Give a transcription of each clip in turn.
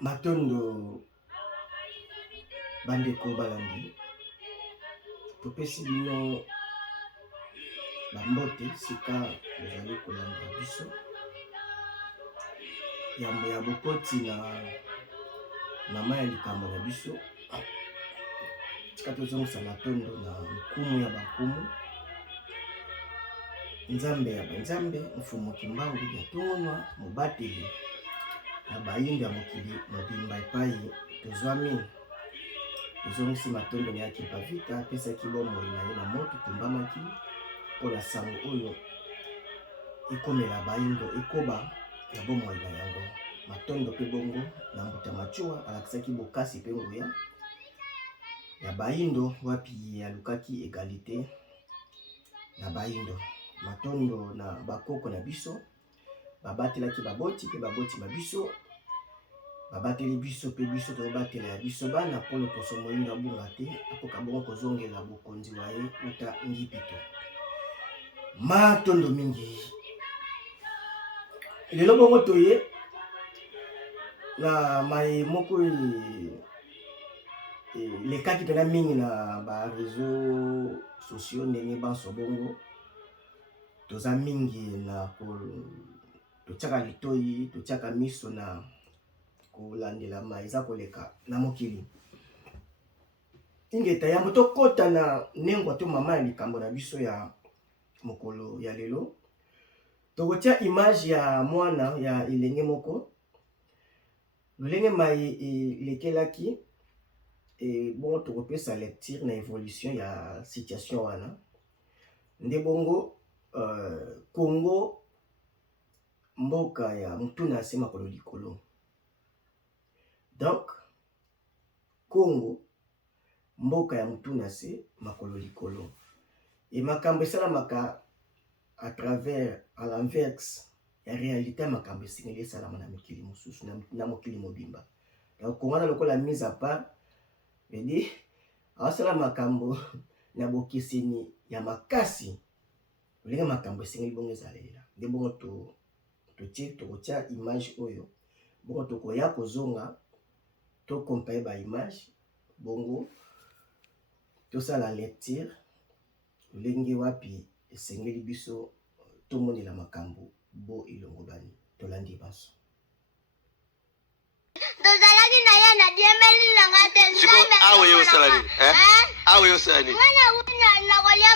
Matondo bandeko balandi topesi bino bambote sika bozali kolanda biso yambo ya bokoti na mama ya likambo na biso tika tozongisa matondo na nkumu ya bankumu nzambe ya banzambe mfumu kimbangu ya tongonwa mobateli na bayindo ya mokili mobimba epai tozwami tozongisi matondo na yaki pavita apesaki bomoi na ye na moto tumbamaki mpona sango oyo ekomela bayindo ekoba ya bomoi na yango matondo mpe bongo na mbuta machuwa alakisaki bokasi mpe nguya ya bayindo wapi alukaki egalite na bayindo matondo na bakoko na biso babatelaki baboti mpe baboti na biso babateli biso mpe biso tobatela ya biso bana mpona poso moyindo abunga te akoka bongo kozongela bokonzi wa ye uta ngipito matondo mingi lelo bongo toye na mai moko lekaki mpena mingi na bareseau sociaux ndenge banso bongo toza mingi na totiaka litoi totiaka miso na kolandela mai eza koleka na mokili ingeta yambo tokota na nengwa to mama ya likambo na biso ya mokolo ya lelo tokotia image ya mwana ya elenge moko lolenge mai elekelaki bongo tokopesa lecture na évolution ya situation wana nde bongo Congo mboka ya mutuna se makolo likolo donc Congo mboka ya mutuna se makolo likolo et makambo esalamaka à travers à l'inverse ya réalité makambo esengeli esalama na mikili mosusu na mokili mobimba donc Congo na lokola mise à part edi awasala makambo na bokeseni ya makasi olinga makambo esengeli bongo ezalela nde bongo tokotia image oyo bongo tokoya kozonga tokompaye ba image bongo tosala lecture olingi wapi esengeli biso tomonela makambo bo ilongo bani tolandi baso tozalaki na ye na diembeli na ngate nzambe awe yo salari awe yo salari mwana wina na kolia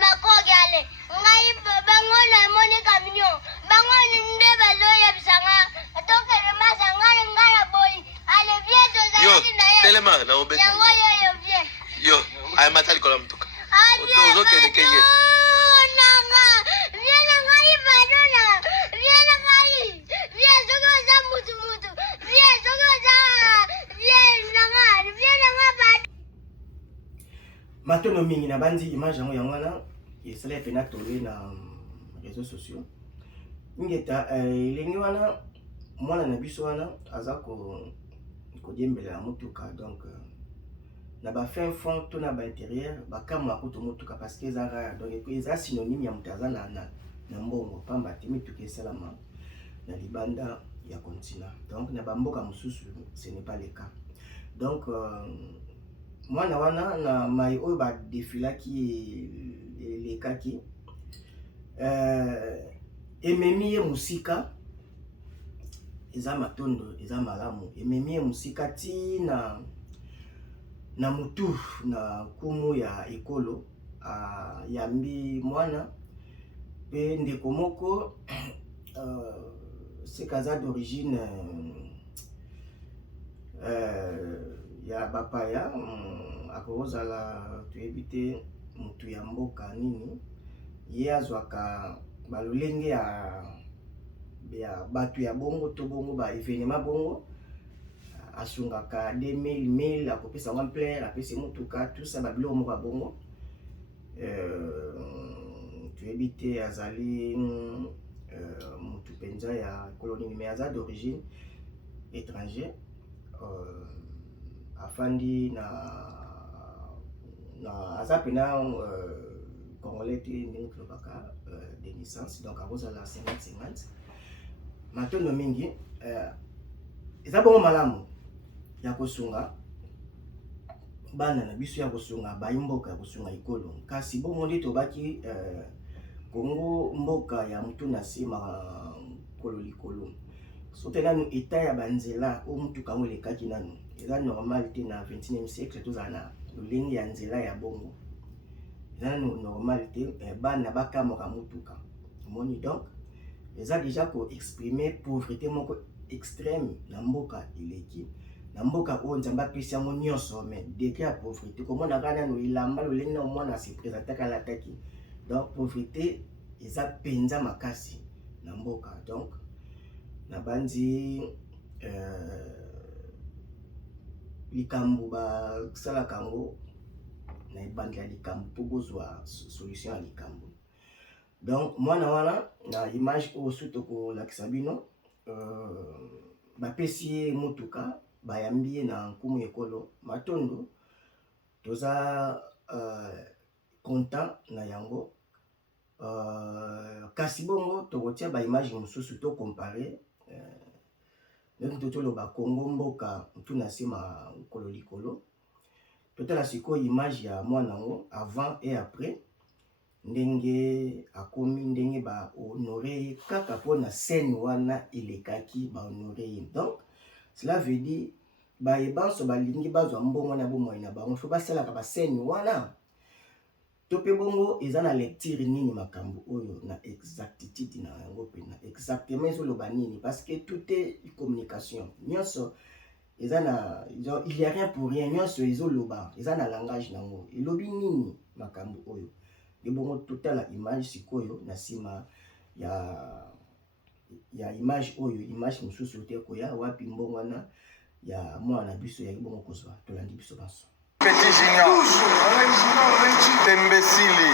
makoki ale ngai bango na moni kamio bango nde bazoya bisanga tokele masanga ngana boy ale vie tozalaki na ye telema na obeta yango yo vie yo ay matali kola mtuka ozo kele kenge nanga vie na ngai badona vie na ngai vie zogo za mutu vie zogo za vie nanga bad matono mingi na bandi image yango wana esala pena tole na réseaux sociaux ngeta elengi wana mwana na biso wana aza kodiembela motuka donc na ba fin fond to na ba intérieur bakamo akuto motuka parce que eza rare donc eza synonyme ya moto aza na mbongo pamba te mituka esalama na libanda ya continent donc na bamboka mosusu ce n'est pas le cas donc mwana wana na mai oyo badefilaki elekaki ememi ye musika eza matondo eza malamu ememi ye musika ti na mutu na kumu ya ekolo yambi mwana pe ndeko moko sekaza d'origine ya bapaya akozala toyebi te mutu ya mboka nini ye azwaka balolenge ya bato ya bongo to bongo ba événement bongo asungaka 2000 akopesa ngo plaire apesi mutuka tout ça babilo moko ya bongo toyebi te azali mutu penza ya colonie mais aza d'origine étranger afandi na aza pena congolais te ndenge tulobaka de naissance donc akozala 50-50 matondo mingi eza bongo malamu ya kosunga bana na biso ya kosunga bayimboka ya kosunga ikolo kasi bongo nde tobaki Kongo mboka ya mutu na sima kolo likolo sote nanu eta ya banzela o mutu kango lekaki nanu eza normal te na 21e siècle tozala na lolenge ya nzela ya bongo eza nanu normal te bana bakamoka mutuka omoni donc eza déjà ko exprimer pauvreté moko extrême na mboka eleki na mboka oyo nzambe apesi yango nyonso mais degré ya pauvreté komona kaka nanu ilamba lolenge na omwana se présentaka alataki donc pauvreté eza penza makasi na mboka donc na bandi likambo basalaka yango na ebandi ya likambo mpo bozwa solution ya likambo donc mwana wana na image oyo su tokolakisa bino bapesi ye motuka bayambi ye na nkumu ekolo matondo toza content na yango kasi bongo tokotia ba image mosusu to comparer ndenge toloba Kongo mboka mutu na sima nkolo likolo totala sikoyo image ya mwana ngo avant et après ndenge akomi ndenge ba honoré kaka pona scène wana elekaki ba honoré donc cela veut dire ba ebanso balingi bazwa mbongo na bomoi na bango fo basalaka ba scène wana tope bongo eza na lecture nini makambo oyo na exactitude na yango pe na exactement ezoloba nini parce que tout est communication nyonso eza na il y a rien pour rien nyonso ezoloba eza na langage nango elobi nini makambo oyo de bongo totala image sikoyo na sima ya image oyo image mosusu te koya wapi mbongo wana ya mwana biso ya bongo kozwa tolandi biso baso Petit Junior. Tembesili.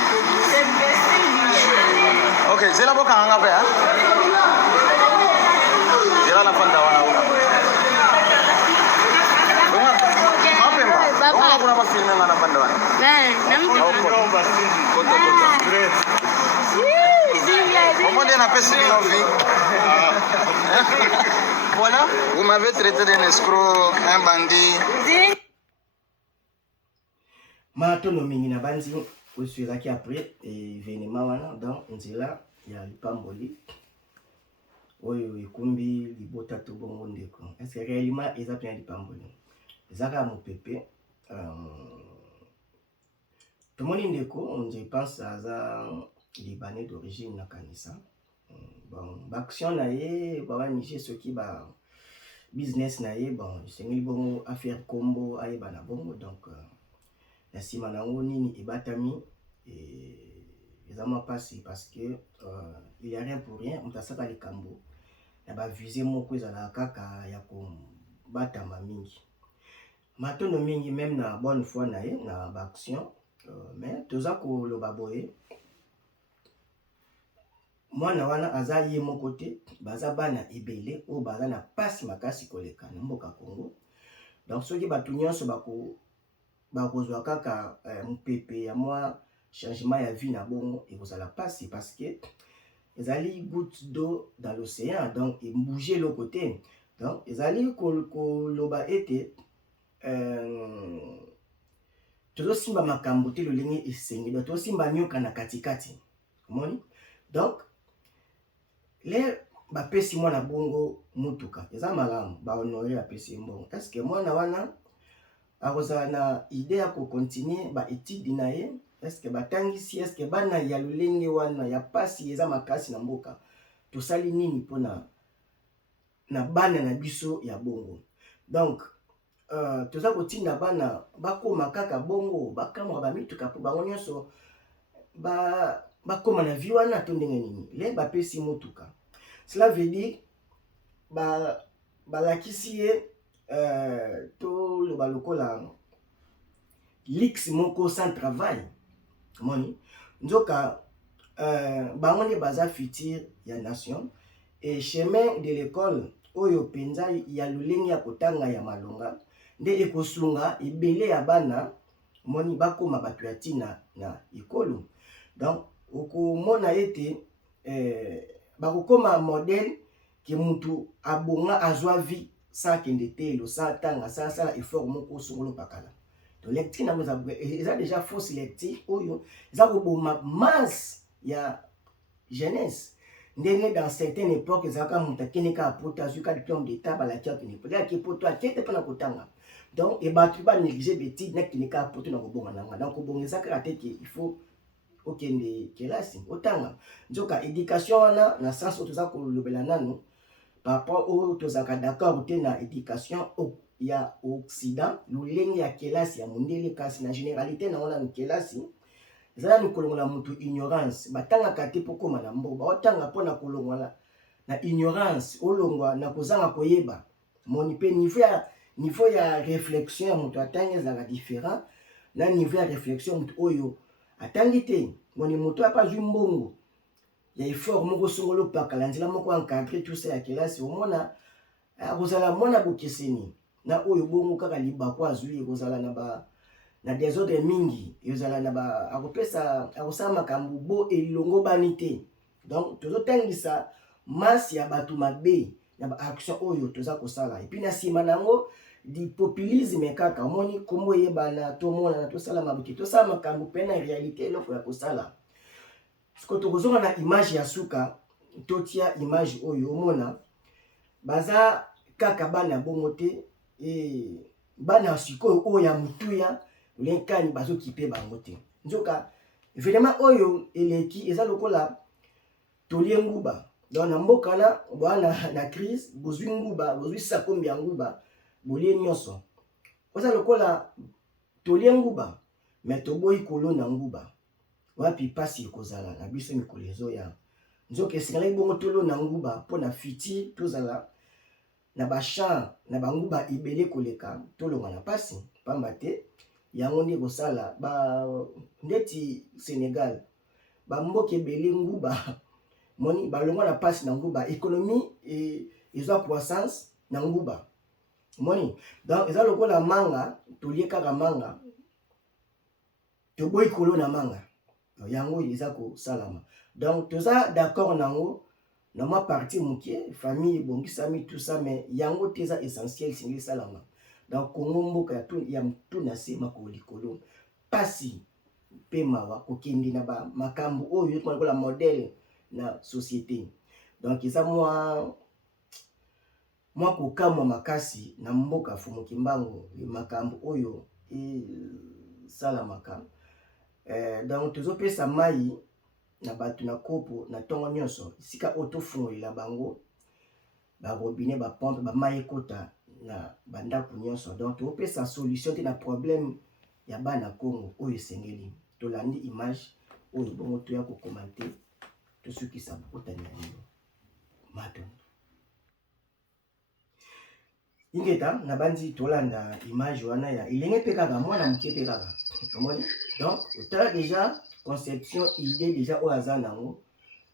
Ok, zela boka hanga pe ha? Zela na fanda wana wana. Mapemba. Wana kuna ba filme na fanda wana. Kota. Comment on appelle ça en vie? Voilà. Vous m'avez traité d'un escroc, un bandit. Matono mingi na banzi osuezaki après événement wana dans nzela ya lipamboli oyo ekumbi libota to bongo ndeko est-ce que réellement eza bien lipamboli ezaka mopepe tomoni ndeko je pense aza libanais d'origine na kanisa bon action na ye ba niger soki ba business na ye bon sengeli bongo affaire combo ayeba na bongo donc la sima nango nini ebatami ezama pasi parce que il y a rien pour rien mutasaka likambo na ba viser moko ezala kaka ya ko batama mingi matono mingi même na bonne foi na ye na ba action mais toza ko loba boye mwana wana aza ye moko te baza bana ebele o baza na pasi makasi koleka na mboka Congo donc soki batu nyonso bakozwa kaka mpepe ya mwa changement ya vie na bongo ekozala pasi parce que ezali goutte d'eau dans l'océan donc bouger le côté donc ezali koloba ete tozosimba makambo te lolenge esengi donc tozosimba nyoka na katikati omoni donc le bapesi mwana bongo mutuka eza malamu bahonore bapesi mbongo est-ce que mwana wana akozala na idée ya kocontinue ba étude na ye est-ce que batangisi est-ce que bana ya lolenge wana ya pasi eza makasi na mboka tosali nini mpona na bana na biso ya bongo donc toza kotinda bana bakoma kaka bongo bakamwa bamituka mpo bango nyonso bakoma na vie wana to ndenge nini le bapesi motuka cela veut dire balakisi ye to loba lokola lix moko sans travail moni nzoka bango nde baza futur ya nation et chemin de l'école oyo penza ya lolenge ya kotanga ya malonga nde ekosunga ebele ya bana moni bakoma bato ya ntina na ekolo donc okomona ete bakokoma modèle ke mutu abonga azwa vie ça kende te lo ça tanga ça effort moko songolo pakala to lecture na moza eza déjà fausse lecture oyo eza ko boma masse ya jeunesse ndenge dans certaines époques ezaka muta keneka apota zuka diplôme d'état balakia kene peut-être que poto akete pana kotanga donc et battu ba négliger bêtise na keneka apota na kobonga nanga donc kobongeza kaka te que il faut okende kelasi otanga nzoka éducation wana na sens oyo toza kolobela nano par rapport au tozaka d'accord te na éducation ya occident lolenge ya kelasi ya mondele kasi na généralité na wana kelasi ezala ni kolongola mutu ignorance batangaka te po koma na mboka baotanga mpo na kolongola na ignorance olongwa na kozanga koyeba moni pe niveau ya réflexion ya mutu atangi ezalaka différent na niveau ya réflexion mutu oyo atangi te moni mutu apazwi mbongo ya effort moko songolo pakala nzela moko encadré tout ça ya kelasi omona akozala mwana bokeseni na oyo bongo kaka libako azwi ekozala na désordre mingi ezala na ba akosala makambo bo elongo bani te donc tozotangisa masse ya bato mabe na ba action oyo toza kosala et puis na nsima nango di populisme kaka omoni kombo eyebana tomona na tosala mabuki tosala makambo mpe na réalité eloko ya kosala siko tokozonga na image ya suka totia image oyo omona baza kaka bana bongo te bana sikoyo oyo ya mutuya lenkani bazokipe bango te nzoka évidemment oyo eleki eza lokola tolie nguba donc na mboka na bwana na crise bozwi nguba bozwi sakombi ya nguba bolie nyonso oza lokola tolie nguba mais toboyi kolona nguba wapi pasi ekozala na biso mikolo ezoya nzoka esingalaki bongo tolona nguba mpo na fiti tozala na bachamp na banguba ebele koleka tolonga na pasi pamba te yango nde kosala ndeti Sénégal bamboka ebele nguba moni balongwa na pasi na nguba économie ezwa croissance na nguba moni donc eza lokola manga tolie kaka manga toboyi kolona manga yango eza kosalama donc toza d'accord nango na ma partie mokie famille ebongisami tout ça mais yango te eza essentiel singi salama donc kongo mboka ya tuna se makolo likolo pasi pe mawa kokende na ba makambo oyo kola modèle na société donc eza moi kokamwa makasi na mboka Fumuki Mbangu makambo oyo salamaka donc tozopesa mai na bato na kopo na tongo nyonso sika otofungolela bango ba robinet ba pompe ba mai ekota na bandako nyonso donc topesa solution te na problème ya bana Congo oyo esengeli tolandi image oyo bongo toya kokomante tosukisa bokotani ya lelo mato ingeta na bandi tolanda image wana ya ilenge pe kaka mwana moke pe kaka omoni donc otala déjà conception idée déjà oyo aza nango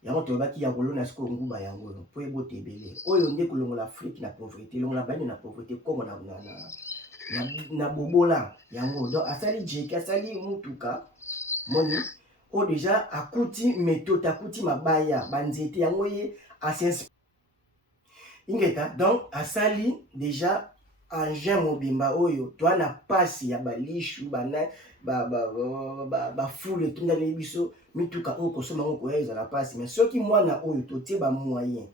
yango tolobaki ya kolona siko nguba yango po ebote ebele oyo nde kolongola Afrique na pauvreté longola bani na pauvreté kongo na bobola yango donc asali jeki asali mutuka moni o déjà akuti méthode akuti mabaya banzete yango ye asensi ingeta donc asali déjà engin mobimba oyo toa na pasi ya balishu bana foule tunda na biso mituka oyo kosoma ngo koya ezala pasi mais soki mwana oyo totie ba moyen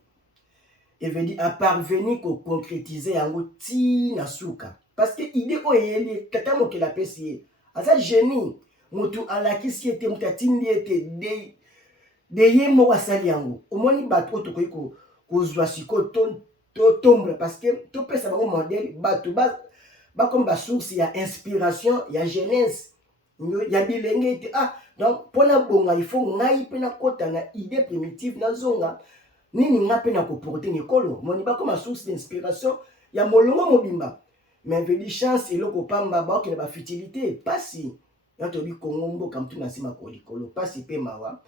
et veut dire à parvenir ko concrétiser yango ti na suka parce que idée oyo yeli tata mokela pesi asa génie mutu alakisi ete mutu atindi ete de ye moko asali yango omoni bato oyo tokoki kozwa siko tombre parce que topesa bango modèle bato comme ba source ya inspiration ya jeunesse ya bilenge ete donc pona bonga il faut ngai pe na kota na idée primitive na zonga nini nga pe na koporter nikolo moni comme source d'inspiration ya molongo mobimba mais veut dire chance eloko pamba ba okena ba futilité pasi ya tobi Kongo mboka mtu na sima ko likolo pasi pe mawa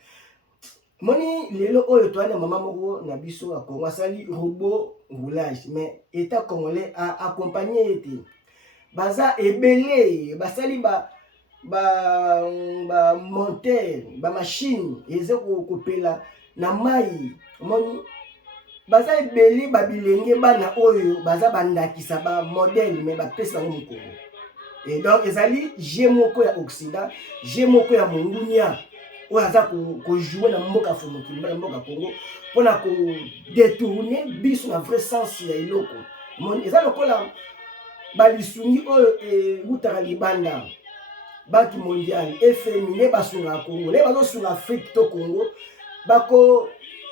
moni lelo oyo toana mama moko na biso a Kongo asali robot roulage mais état congolais a accompagné ete baza ebele basali ba monter ba machine eze kopela na mai moni baza ebele babilenge bana oyo baza bandakisa ba modèle mais bapesi bango mokongo. Et donc ezali je moko ya Occident, je moko ya mongunia oyo aza ko jouer na mboka Fumukimba na mboka Congo pona ko détourner biso na vrai sens ya iloko. Eza lokola balisungi oyo utaka libanda Banque mondiale FMI ne basunga Congo ne bazosunga Afrique to Congo bako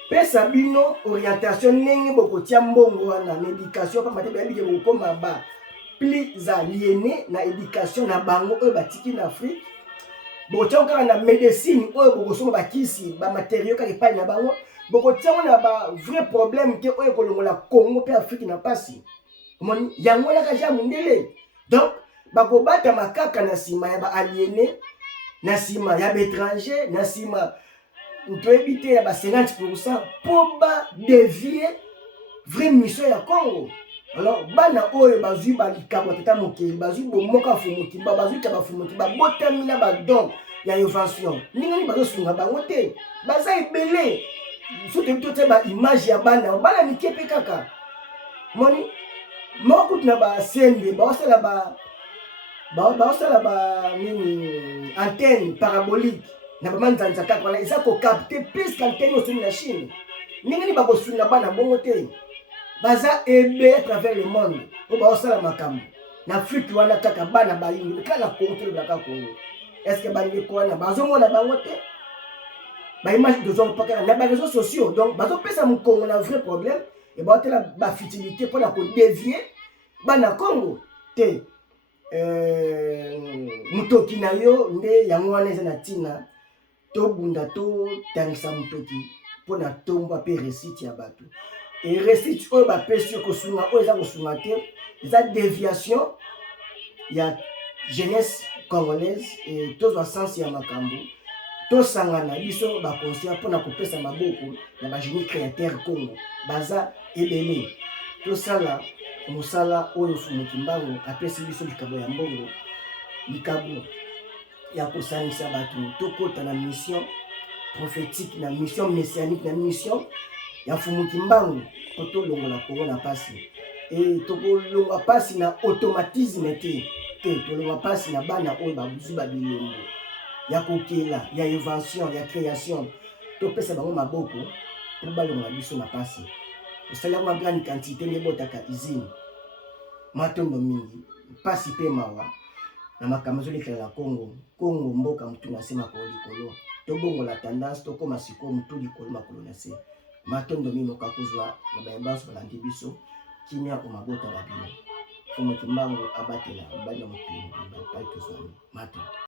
pesa bino orientation ndenge bokotia mbongo wana na éducation pa mate bayebike bokoma ba plus aliéné na éducation na bango oyo batiki na Afrique bokotia kaka na médecine oyo bokosoma bakisi ba matériaux kaka epai na bango bokotia na ba vrai problème ke oyo kolongola Congo pe Afrique na pasi moni yango na kaja mundele. Donc bakobata makaka na sima ya ba aliéné na sima ya étranger na sima ntoyebite ya ba 50% pour ba dévier vraie mission ya Congo. Alors bana oyo bazui balikabo tata mokeli bazui bomoka Fumukimba bazui ka Fumukimba botami na ba don ya invention ninga bazo sunga bango te baza ebele sote bitote ba image ya bana mikepe kaka moni moko na ba sende baosala ba nini antenne parabolique na ba manzanza kaka wala isa ko capter plus qu'antenne au na Chine ninga bakosunga bana bongo te baza ebe à travers le monde o baosala makambo na Afrique wana kaka bana bayingi kala contrôle la Congo. Est-ce que bani ko na bazomona bango te ba image de zone pakala na ba réseaux sociaux donc bazo pesa mu Congo na vrai problème et ba tela ba futilité pour la ko dévier bana Congo te mutoki na yo nde yango wana eza na tina to bunda to tangisa mutoki pour na tomba pe récit ya bato. Et récit oyo bapesi kosunga oyo eza kosunga te eza déviation ya jeunesse congolaise et tozwa sens ya makambo tosangana biso bakonsia mpona kopesa maboko na bagénie créateur Congo baza ebele tosala mosala oyo Fumukimbangu apesi biso likabo ya mbongo likabo ya kosangisa bato tokota na mission prophétique na mission messianique na mission ya Fumukimbangu poto longola Congo na pasi et tokolonga pasi na automatisme te tolonga pasi na bana oyo babuzu babilongo ya kokela ya invention ya création topesa bango maboko po balongola biso na pasi osala kwa grande quantité ne botaka usine matondo mingi pasi pe mawa na makambo ezolekela na Congo mboka mutu na se makolo likolo tobongola tendance tokoma siko mutu likolo makolo na se matondo mingi okakozwa na bayebanso balandi biso kimia omabota babino Fumukimbangu abatela bana mokili bapai tozwami matondo.